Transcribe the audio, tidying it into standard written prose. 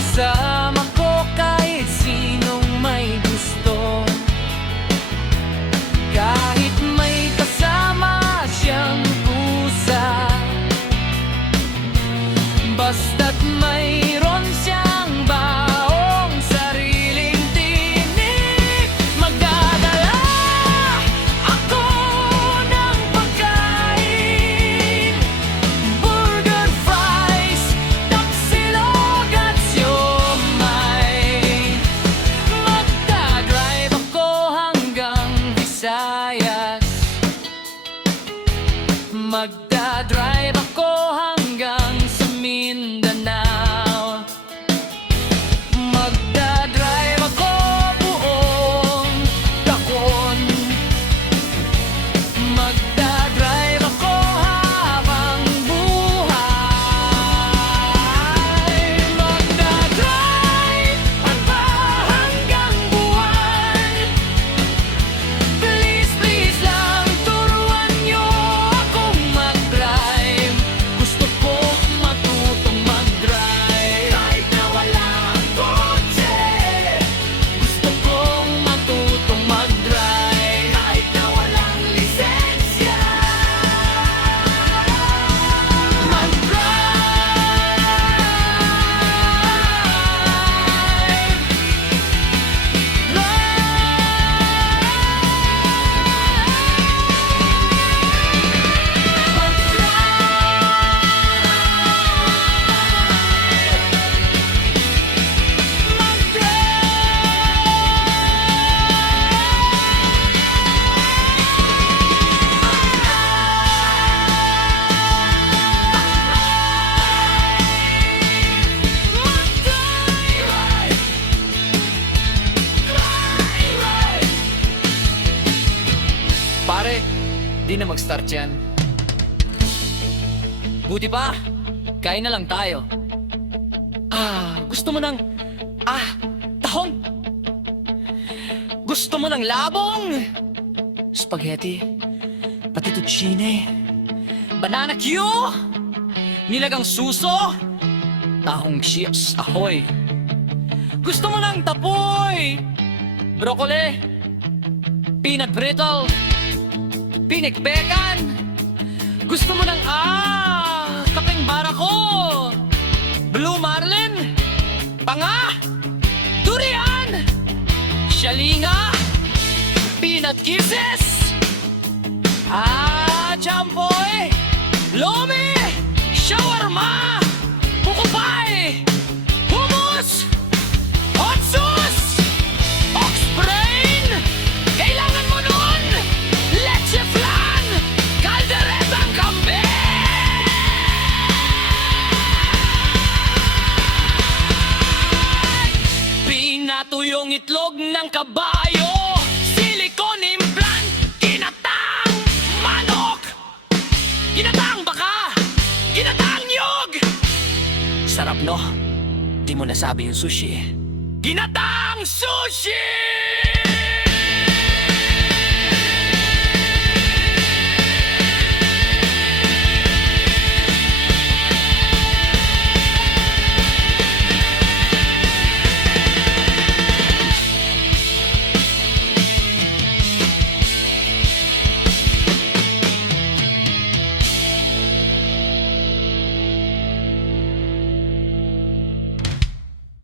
Kasama ko kahit sinong may gusto, kahit may kasama siyang pusa, basta't mayroon siyang baong sariling tinig. Magdadala ako ng pagkain, burger, fries, tapsilog at siomay. Magdadrive ako hanggang Visayas, magdadrive ako hanggang sa Mindanao, magdadrive ako buong taon, magdadrive ako habang buhay, magdadrive pa hanggang buwan. Please, please lang, turuan niyo akong mag-drive. Gusto kong matutong mag-drive kahit na wala ang kotse. Gusto kong matutong mag-drive kahit na walang lisensya. Pare, di na mag-start yan. Buti pa, kain na lang tayo. Gusto mo ng tahong? Gusto mo ng labong? Spaghetti, fettuccine, banana Q, nilagang suso, tahong chips, ahoy. Gusto mo ng tapoy, broccoli, peanut brittle, pinikbekan. Gusto mo ng kapeng barako, blue marlin, panga, durian, shalinga, peanut kisses, champoy, lomi, shawarma, pukupay, hummus, hot sauce, ox brain. Kailangan mo nun leche flan, kalderetang kambe. Pinatuyong itlog ng kabayo, silicone implant, ginatang manok, ginatang baka, ginatang nyog. Sarap no? Di mo nasabi yung sushi. Ginatang sushi!